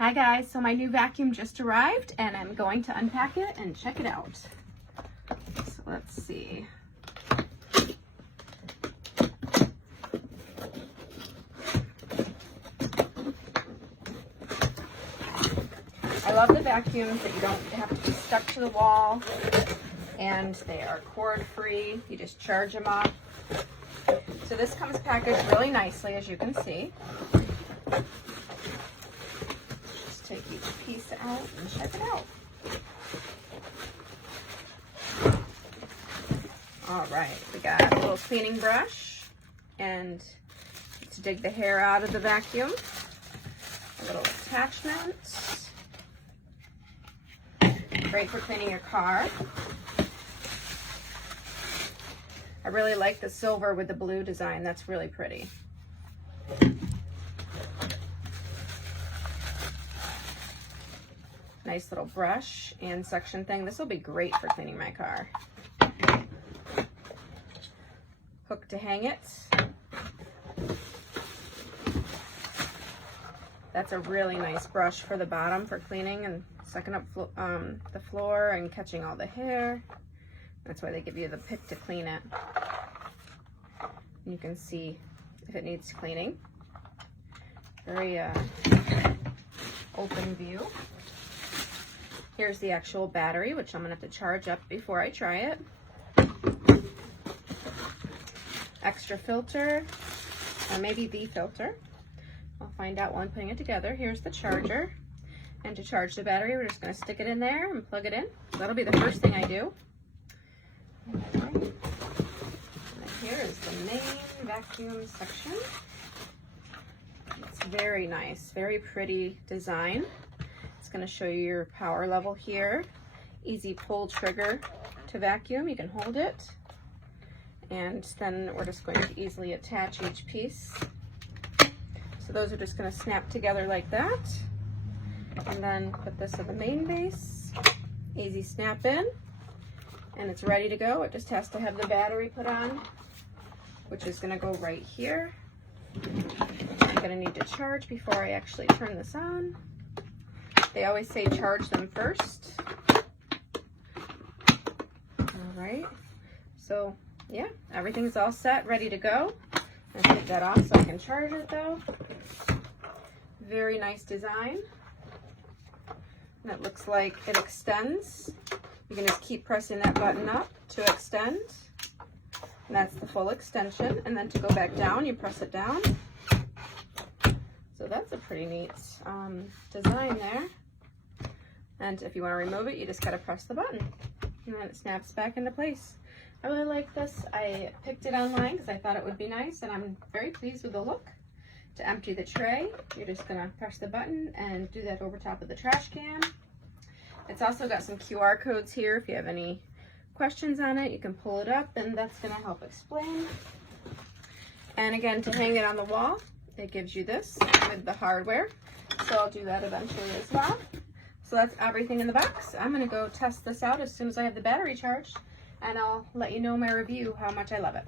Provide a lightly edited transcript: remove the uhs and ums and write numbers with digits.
Hi guys, so my new vacuum just arrived and I'm going to unpack it and check it out. So let's see. I love the vacuums that you don't have to be stuck to the wall, and they are cord free. You just charge them up. So this comes packaged really nicely, as you can see. Just take each piece out and check it out. All right, we got a little cleaning brush and to dig the hair out of the vacuum. A little attachment. Great for cleaning your car. I really like the silver with the blue design. That's really pretty. Nice little brush and suction thing. This will be great for cleaning my car. Hook to hang it. That's a really nice brush for the bottom for cleaning and sucking up the floor and catching all the hair. That's why they give you the pick to clean it. You can see if it needs cleaning. Very open view. Here's the actual battery, which I'm gonna have to charge up before I try it. Extra filter, or maybe the filter. I'll find out while I'm putting it together. Here's the charger. And to charge the battery, we're just going to stick it in there and plug it in. That'll be the first thing I do. Okay. And here is the main vacuum section. It's very nice, very pretty design. It's going to show you your power level here. Easy pull trigger to vacuum. You can hold it. And then we're just going to easily attach each piece. So those are just going to snap together like that. And then put this in the main base. Easy snap in. And it's ready to go. It just has to have the battery put on, which is going to go right here. I'm going to need to charge before I actually turn this on. They always say charge them first. All right. So yeah, everything's all set, ready to go. I'll take that off so I can charge it though. Very nice design. And it looks like it extends. You can just keep pressing that button up to extend. And that's the full extension. And then to go back down, you press it down. So that's a pretty neat design there. And if you want to remove it, you just got to press the button. And then it snaps back into place. I really like this. I picked it online because I thought it would be nice, and I'm very pleased with the look. To empty the tray, you're just going to press the button and do that over top of the trash can. It's also got some QR codes here. If you have any questions on it, you can pull it up, and that's going to help explain. And again, to hang it on the wall, it gives you this with the hardware. So I'll do that eventually as well. So that's everything in the box. I'm going to go test this out as soon as I have the battery charged, and I'll let you know my review, how much I love it.